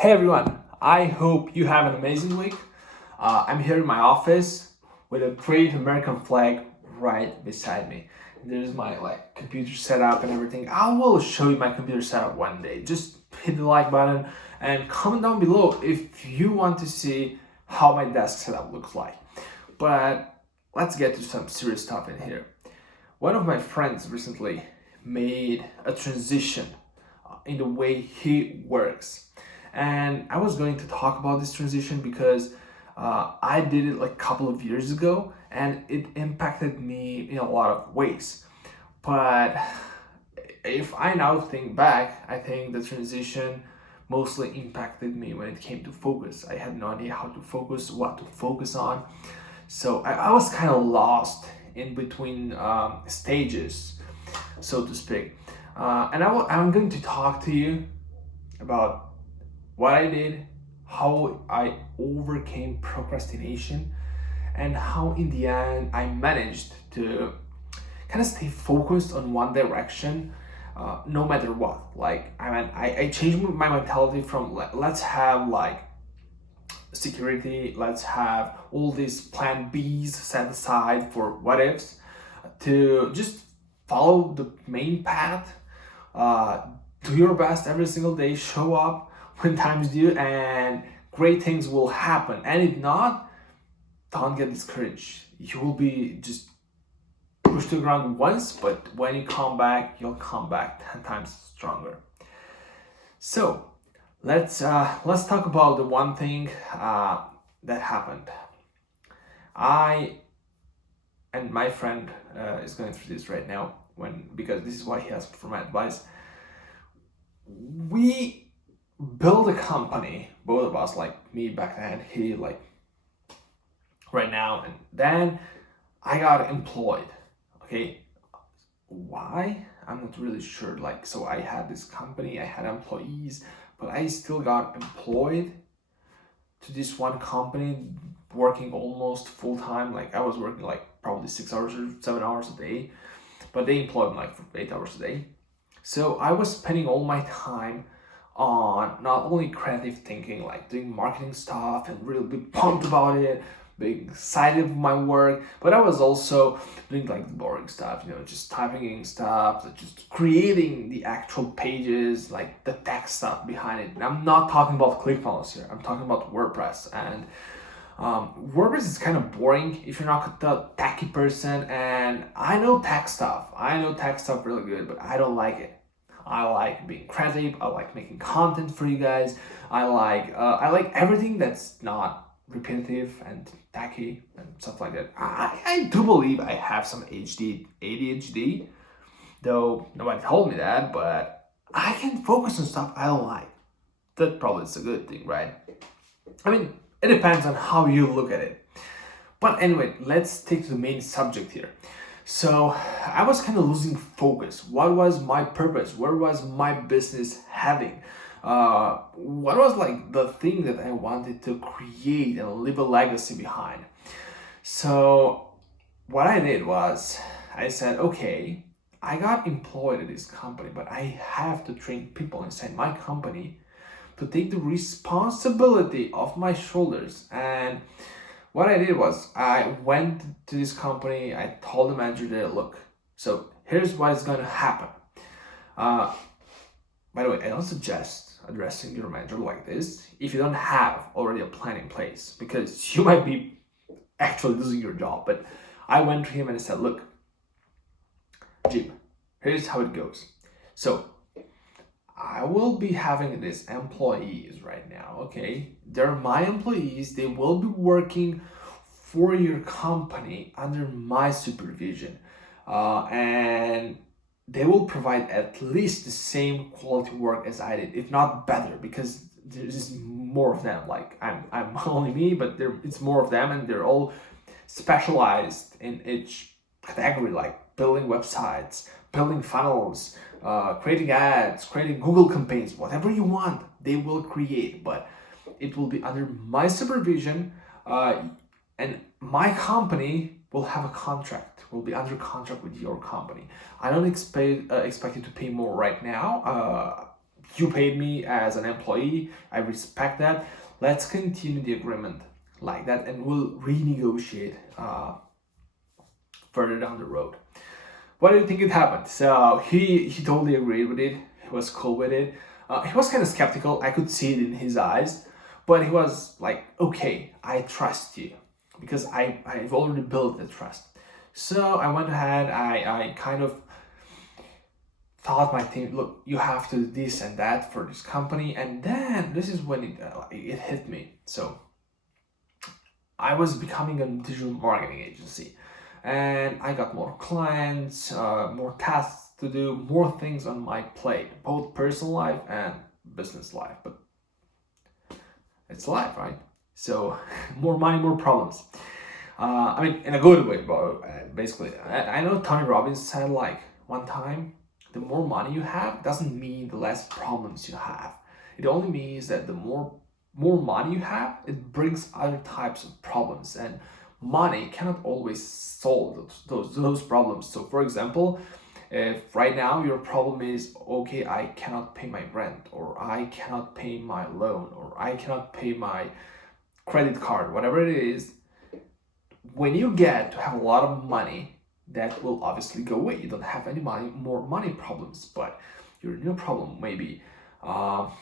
Hey everyone, I hope you have an amazing week. I'm here in my office with a great American flag right beside me. There's my computer setup and everything. I will show you my computer setup one day. Just hit the like button and comment down below if you want to see how my desk setup looks like. But let's get to some serious stuff in here. One of my friends recently made a transition in the way he works. And I was going to talk about this transition because I did it like a couple of years ago and it impacted me in a lot of ways. But if I now think back, I think the transition mostly impacted me when it came to focus. I had no idea how to focus, what to focus on. So I was kind of lost in between stages, so to speak. I'm going to talk to you about what I did, how I overcame procrastination, and how in the end I managed to kind of stay focused on one direction no matter what. I changed my mentality from let's have security, let's have all these plan B's set aside for what ifs, to just follow the main path, do your best every single day, show up when time's due, and great things will happen. And if not, don't get discouraged. You will be just pushed to the ground once, but when you come back, you'll come back 10 times stronger. So let's talk about the one thing that happened. I and my friend is going through this right now because this is why he asked for my advice. We built a company, both of us, like me back then, he right now, and then I got employed. Okay, why? I'm not really sure. So I had this company, I had employees, but I still got employed to this one company, working almost full time. I was working probably 6 hours or 7 hours a day, but they employed me for 8 hours a day. So I was spending all my time on not only creative thinking, like doing marketing stuff and really be pumped about it, being excited with my work, but I was also doing boring stuff, just typing in stuff, just creating the actual pages, like the tech stuff behind it. And I'm not talking about ClickFunnels here, I'm talking about WordPress. And WordPress is kind of boring if you're not the techy person, and I know tech stuff really good, but I don't like it. I like being creative, I like making content for you guys, I like everything that's not repetitive and tacky and stuff like that. I do believe I have some ADHD, though nobody told me that, but I can focus on stuff I like. That probably is a good thing, right? I mean, it depends on how you look at it. But anyway, let's stick to the main subject here. So I was kind of losing focus. What was my purpose? Where was my business heading? What was the thing that I wanted to create and leave a legacy behind? So what I did was I said, okay, I got employed at this company, but I have to train people inside my company to take the responsibility off my shoulders. And what I did was I went to this company, I told the manager there, look, so here's what is going to happen. By the way, I don't suggest addressing your manager like this if you don't have already a plan in place, because you might be actually losing your job. But I went to him and I said, look, Jim, here's how it goes. So I will be having these employees right now, okay? They're my employees. They will be working for your company under my supervision. And they will provide at least the same quality work as I did, if not better, because there's more of them. I'm only me, but it's more of them, and they're all specialized in each category, like building websites, building funnels, creating ads, creating Google campaigns, whatever you want, they will create, but it will be under my supervision, and my company will have a contract, will be under contract with your company. I don't expect you to pay more right now. You paid me as an employee. I respect that. Let's continue the agreement like that, and we'll renegotiate further down the road. What do you think it happened? So he totally agreed with it. He was cool with it. He was kind of skeptical. I could see it in his eyes, but he was like, okay, I trust you because I've already built the trust. So I went ahead. I kind of thought my team, look, you have to do this and that for this company, and then this is when it hit me. So I was becoming a digital marketing agency, and I got more clients, more tasks to do, more things on my plate, both personal life and business life. But it's life, right? So more money, more problems. I mean, in a good way, bro. Basically, I know Tony Robbins said like one time, the more money you have doesn't mean the less problems you have. It only means that the more money you have, it brings other types of problems, and money cannot always solve those problems. So for example, if right now your problem is, okay, I cannot pay my rent, or I cannot pay my loan, or I cannot pay my credit card, whatever it is, when you get to have a lot of money, that will obviously go away. You don't have any more money problems, but your new problem may be, I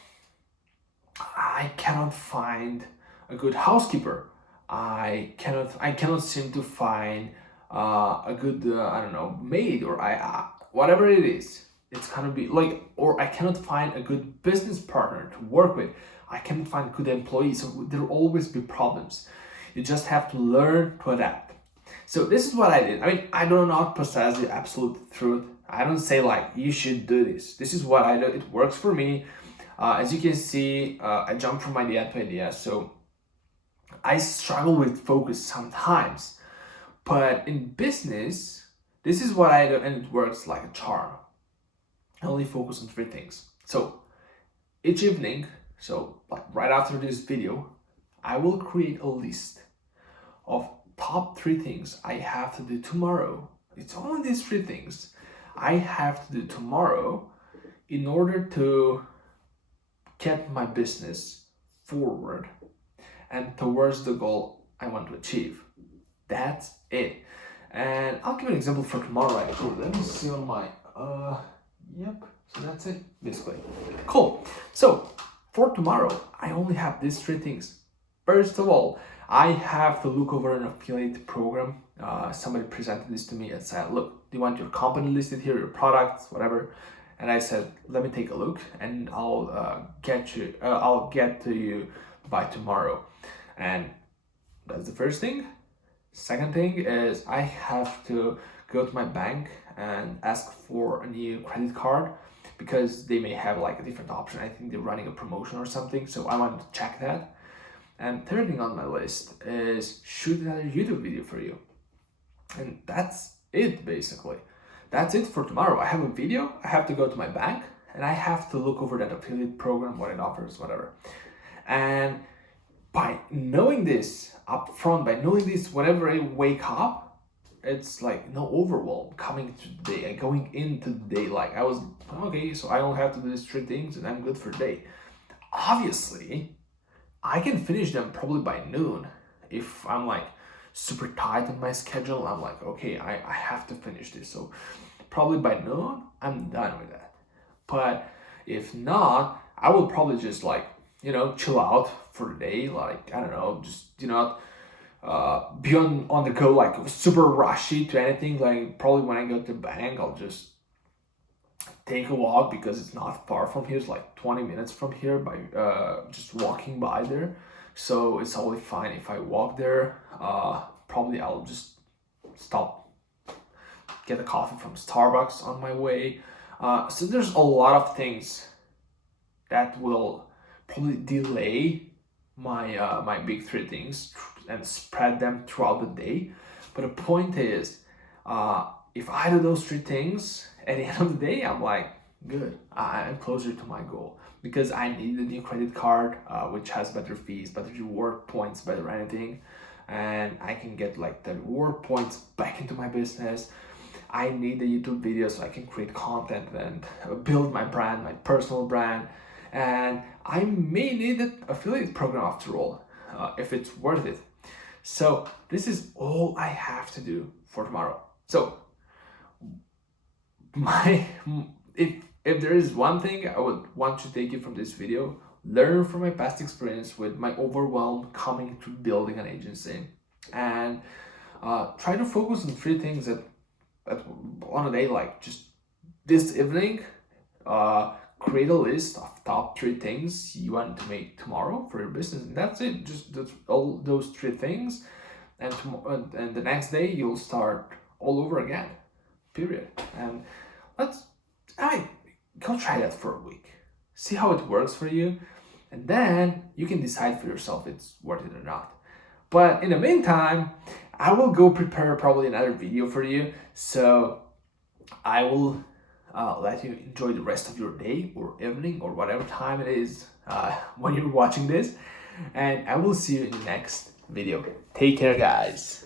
cannot find a good housekeeper. I cannot seem to find a good I don't know, maid, or whatever it is. It's gonna be like, or I cannot find a good business partner to work with. I cannot find good employees. So there will always be problems. You just have to learn to adapt. So this is what I did. I mean, I do not possess the absolute truth. I don't say like, you should do this. This is what I do. It works for me. As you can see, I jump from idea to idea. So I struggle with focus sometimes. But in business, this is what I do, and it works like a charm. I only focus on 3 things. So each evening, so like right after this video, I will create a list of top 3 things I have to do tomorrow. It's only these 3 things I have to do tomorrow in order to get my business forward and towards the goal I want to achieve. That's it. And I'll give you an example for tomorrow. Let me see on my yep. So that's it, basically. Cool. So for tomorrow, I only have these 3 things. First of all, I have to look over an affiliate program. Somebody presented this to me and said, look, do you want your company listed here, your products, whatever? And I said, let me take a look, and I'll get to you by tomorrow. And that's the first thing. Second thing is I have to go to my bank and ask for a new credit card, because they may have like a different option. I think they're running a promotion or something, so I want to check that. And third thing on my list is shoot another YouTube video for you. And that's it, basically. That's it for tomorrow. I have a video, I have to go to my bank, and I have to look over that affiliate program, what it offers, whatever. And by knowing this up front, by knowing this whenever I wake up, it's like no overwhelm coming to the day, going into the day. Like I was, okay, so I don't have to do these 3 things and I'm good for the day. Obviously, I can finish them probably by noon. If I'm like super tight on my schedule, I'm like, okay, I have to finish this. So probably by noon, I'm done with that. But if not, I will probably just like, chill out for the day. Like, I don't know, just, be on the go, like super rushy to anything. Like probably when I go to the bank, I'll just take a walk, because it's not far from here. It's like 20 minutes from here by just walking by there. So it's totally fine if I walk there. Probably I'll just stop, get a coffee from Starbucks on my way. So there's a lot of things that will probably delay my my big 3 things and spread them throughout the day. But the point is, if I do those 3 things, at the end of the day, I'm like, good, I'm closer to my goal, because I need a new credit card, which has better fees, better reward points, better anything, and I can get like the reward points back into my business. I need the YouTube video so I can create content and build my brand, my personal brand. And I may need an affiliate program after all, if it's worth it. So this is all I have to do for tomorrow. So if there is one thing I would want to take you from this video, learn from my past experience with my overwhelm coming to building an agency, and try to focus on 3 things that on a day, like just this evening, create a list of top 3 things you want to make tomorrow for your business, and that's it. Just all those 3 things, and the next day you'll start all over again, period. And go try that for a week, see how it works for you, and then you can decide for yourself if it's worth it or not. But in the meantime, I will go prepare probably another video for you, so I will let you enjoy the rest of your day or evening or whatever time it is when you're watching this, and I will see you in the next video. Take care, guys.